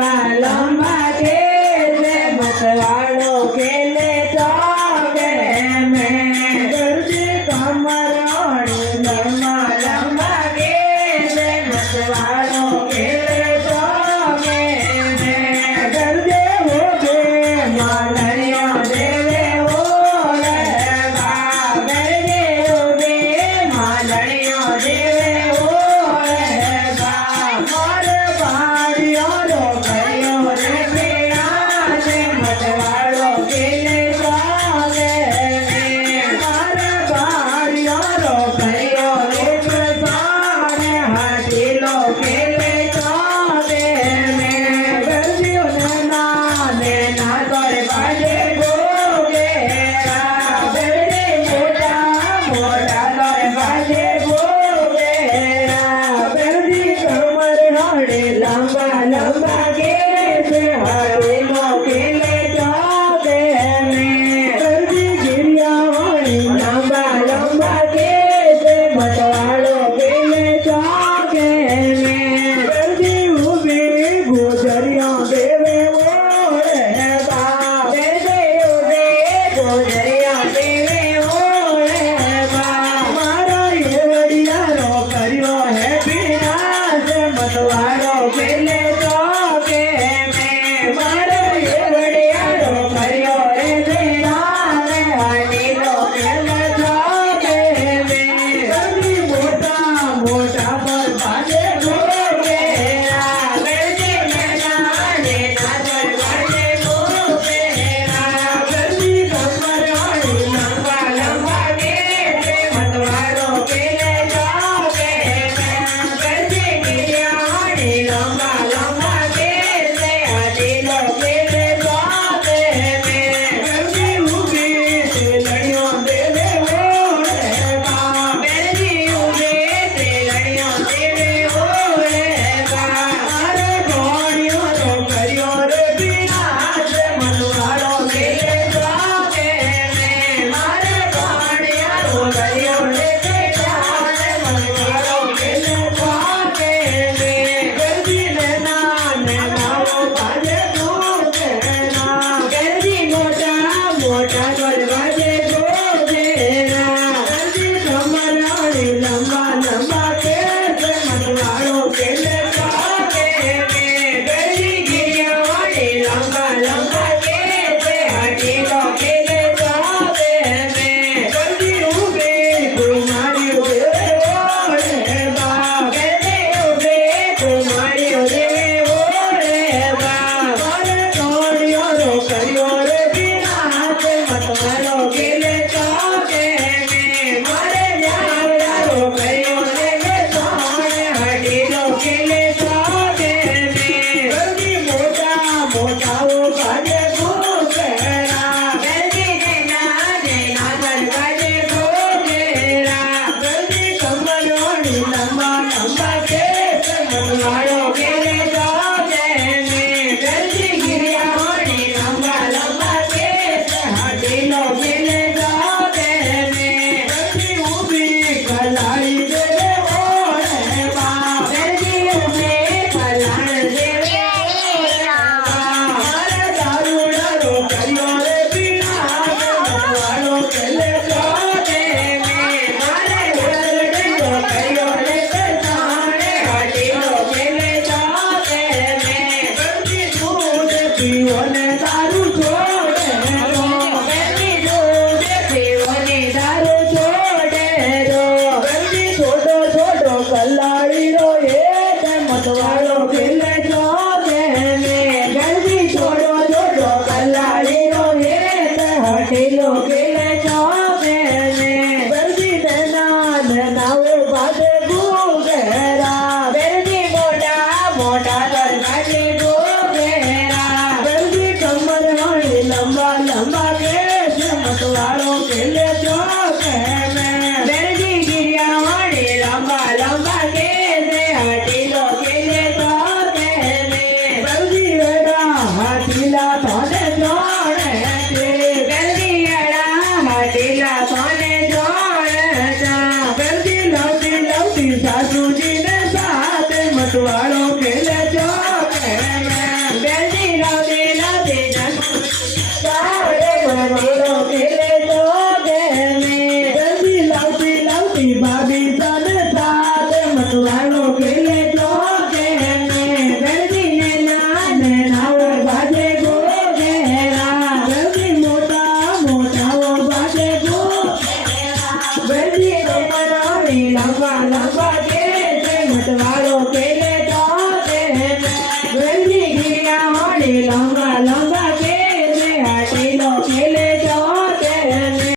लंबा लंबा केले मतवाड़ो केले चौके में दर्जी कमरोड़ी लंबा लंबा केले मतवाड़ो केले चौके में दर्जे हो गए मालरिया देवे हो गा दर्जे हो गए मालरिया देवे हो गा मोर बाड़ियो रो करियो रे मेरा से मतवाड़ो केले चौके में मोर बाड़ियो रो करियो रे प्रसाने हाथीलो केले चौके में दर्जियो ना तोर बाजे गोगे दर्जी मोटा मोटा तोर बाजे गोगे दर्जी कमर हाड़े लंबा लंबा केले से हाथीलो केले चौके में दर्जी गिरिया हाड़ी लंबा लंबा केले मतवाड़ो केले चौके में दर्जी उभी गुजरिया देवे ओरे बा दर्जी उभी गुजरिया देवे ओरे बा मारो ये वड़िया रो करियो है बिना से मतवाड़ो केले चौके में मारो ये वड़िया रो करियो रे बिना से हाथीलो केले चौके में दर्जी मोटा मोटा पर बाजे गोगे दर्जी नैना नैना पर बाजे गोगे दर्जी कमर हाड़ी लंबा लंबा केले मतवाड़ो केले चौके में दर्जी गिरिया हाड़ी लंबा लंबा केले हाथीलो केले चौके में दर्जी उभी लड़ियों देवे ओरे बा दर्जी उभी लड़ियों देवे ओरे बा अरे घोड़ियों रो करियो रे बिना से मतवाड़ो केले चौके में मारे घोड़ियों रो करियो रे बिना से मतवाड़ो केले चौके में दर्जी नैना नैना वो बाजे गोगे दर्जी मोटा मोटा तोर बाजे गोगे दर्जी कमर हाड़ी लंबा लंबा केले मतवाड़ो केले चौके में दर्जी गिरिया हाड़ी लंबा लंबा केले हाथीलो केले चौके में दर्जी उभी कुमारी देवे ओरे बा दर्जी उभी कुमारी देवे ओरे बा मोर तोड़ियो रो करियो रे बिना से मतवाड़ो केले चौके में मारे जावड़ा रो करियो रे सोने हाथीलो केले चौके में दर्जी मोटा मोटा वो बाजे गोगे दर्जी नैना नैना पर बाजे गोगे दर्जी कमर हाड़ी लंबा लंबा केले मतवाड़ो केले चौके में दर्जी गिरिया हाड़ी लंबा लंबा केले हाथीलो केले चौके में दर्जी उभी कलाई देवे ओरे बा दर्जी उभी कलाई देवे ओरे बा मारे दारूड़ा रो करियो रे बिना से मतवाड़ो केले चौके में मारे वरड़ी रो करियो रे साने हाथीलो केले चौके में दर्जी दूध पीओ ने दारू छोड़े दो दर्जी दूध पीओ ने दारू छोड़े दो दर्जी छोड़ो छोड़ो कलाड़ी रो ये मतवाड़ो केले चौके में दर्जी छोड़ो छोड़ो कलाड़ी रो ये हाथीलो केले चौके में दर्जी नैना नैना वो बाजे गोगे दर्जी मोटा मोटा तोर बाजे गोगे दर्जी कमर हाड़ी लंबा लंबा केले मतवाड़ो केले चौके में दर्जी गिरिया हाड़ी लंबा लंबा केले हाथीलो केले चौके में दर्जी एड़ा हाथीला थाने जोड़े दर्जी एड़ा हाथीला थाने जोड़े दर्जी लौटी लौटी सासू जी ने साथ मतवाड़ो केले चौके में લંબા લંબા